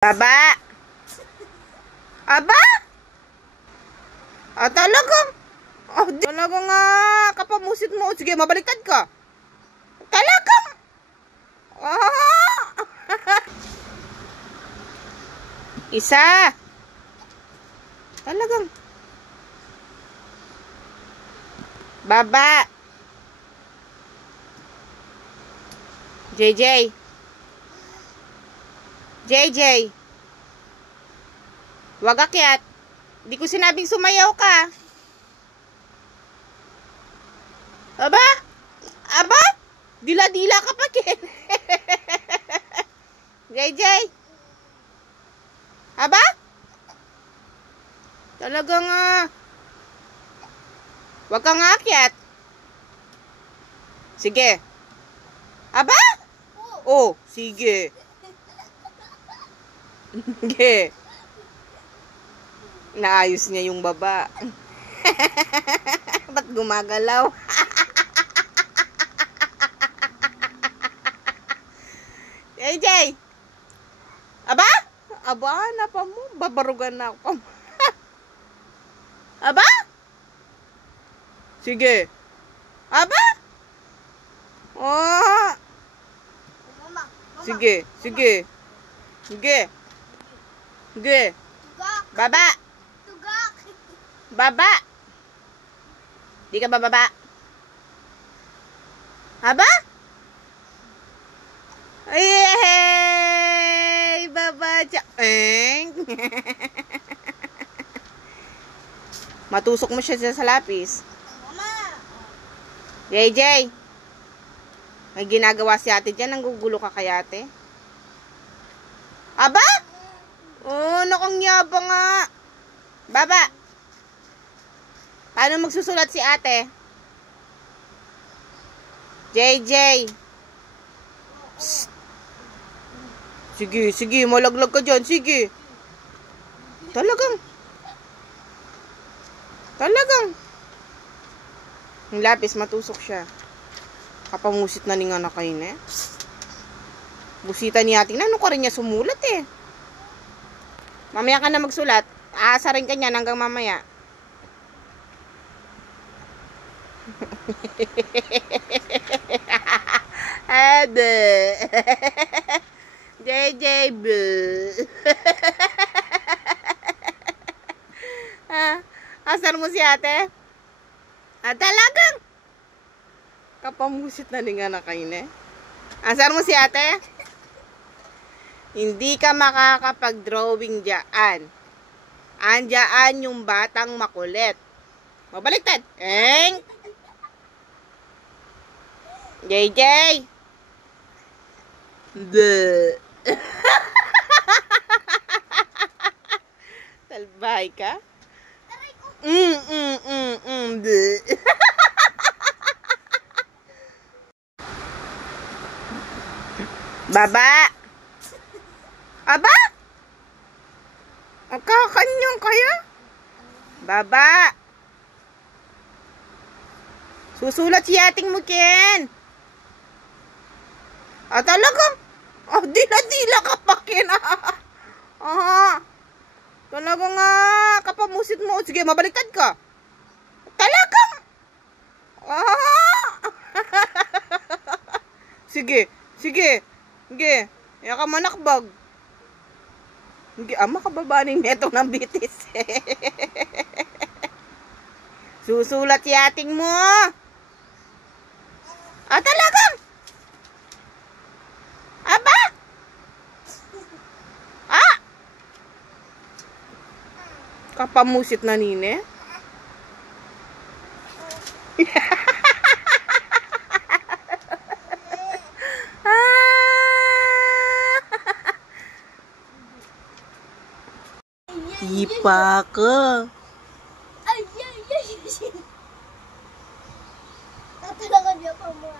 Baba! Aba! Talagang, talagang kapamusit mo. Sige, mabaliktad ka. Talagang, isa. Talagang. Baba. JJ. JJ. Wag akyat. Di ko sinabing sumayaw ka. Aba? Aba? Dila-dila ka pa, Ken. JJ. Aba? Talagang wag kang akyat. Sige. Aba? Oh, sige. Sige. Naayos niya yung baba. Ba't gumagalaw? AJ! Aba? Aba, napa mo? Babarugan na ako. Aba? Sige. Aba? Oh. Sige, sige. Sige. Sige. Baba. Baba. Di ka bababa. Aba? Yay! Baba. Matusok mo siya sa lapis. JJ. May ginagawa si ate dyan. Nanggugulo ka kay ate. Aba? Oh, nakangnyaba nga. Baba. Paano magsusulat si ate? JJ. Psst. Sige, sige. Malaglag ka dyan. Sige. Talagang. Talagang. Yung lapis, matusok siya. Kapamusit na ni nga na kayo na. Busita ni ating. Ano ka rin niya sumulat eh. Mamaya ka na magsulat. Aasarin ka niyan hanggang mamaya. Ade. JJ bu. Asar mo si ate? Talagang. Kapamusit na ni nga na kayo na. Asar mo si ate? Hindi ka makakapag-drawing dyan. Andyan yung batang makulit. Mabaliktad. Eng! JJ! Bleh! Talbay ka? Bleh! Baba! Aba? Ang kakanyang kaya? Baba. Susulat si ating mo, Ken. Talagang. Dila-dila ka pa, Ken. Talagang kapamusit mo. Sige, mabaliktad ka. Talagang. Sige, sige. Sige. Yan ka manakbag. Hindi, makababaning neto ng bitis. Susulat yating mo. Talagang. Aba? Kapamusit na nine. Ipa ka. Ay. Tatalagan niya pa mo.